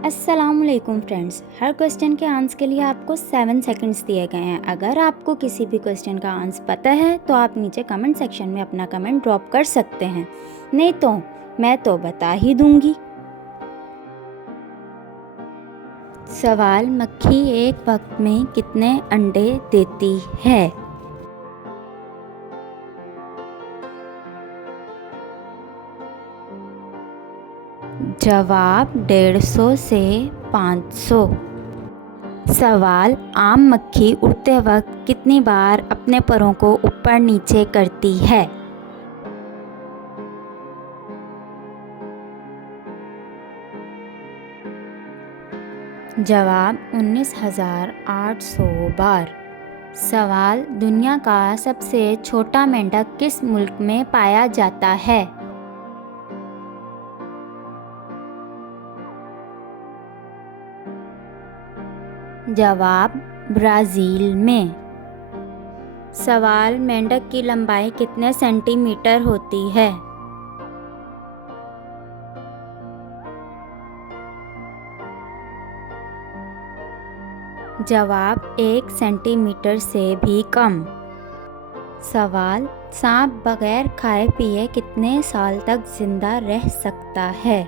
अस्सलामुअलैकुम फ्रेंड्स, हर क्वेश्चन के आंसर के लिए आपको 7 सेकंड्स दिए गए हैं। अगर आपको किसी भी क्वेश्चन का आंसर पता है तो आप नीचे कमेंट सेक्शन में अपना कमेंट ड्रॉप कर सकते हैं, नहीं तो मैं तो बता ही दूंगी। सवाल, मक्खी एक वक्त में कितने अंडे देती है? जवाब 150 से 500। सवाल, आम मक्खी उड़ते वक्त कितनी बार अपने परों को ऊपर नीचे करती है? जवाब 19,800 बार। सवाल, दुनिया का सबसे छोटा मेंढक किस मुल्क में पाया जाता है? जवाब ब्राज़ील में। सवाल, मेंढक की लंबाई कितने सेंटीमीटर होती है? जवाब 1 सेंटीमीटर से भी कम। सवाल, सांप बगैर खाए पिए कितने साल तक जिंदा रह सकता है?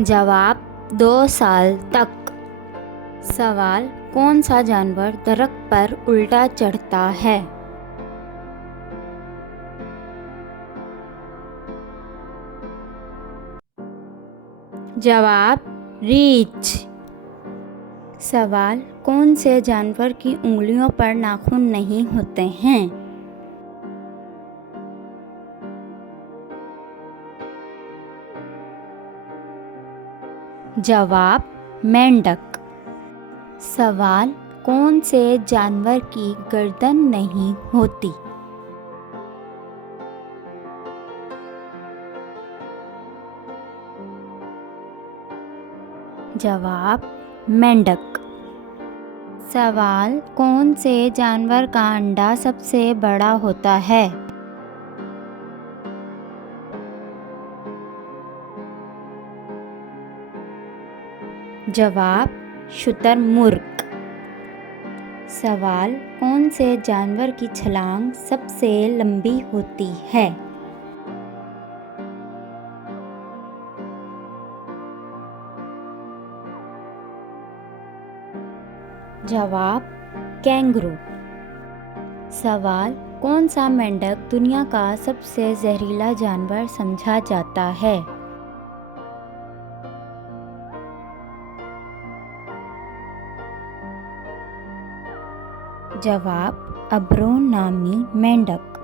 जवाब 2 साल तक। सवाल, कौन सा जानवर दरख्त पर उल्टा चढ़ता है? जवाब रीछ। सवाल, कौन से जानवर की उंगलियों पर नाखून नहीं होते हैं? जवाब मेंढक। सवाल, कौन से जानवर की गर्दन नहीं होती? जवाब मेंढक। सवाल, कौन से जानवर का अंडा सबसे बड़ा होता है? जवाब शुतुरमुर्ग। सवाल, कौन से जानवर की छलांग सबसे लंबी होती है? जवाब कैंगरू। सवाल, कौन सा मेंढक दुनिया का सबसे जहरीला जानवर समझा जाता है? जवाब अब्रोनामी मेंढक।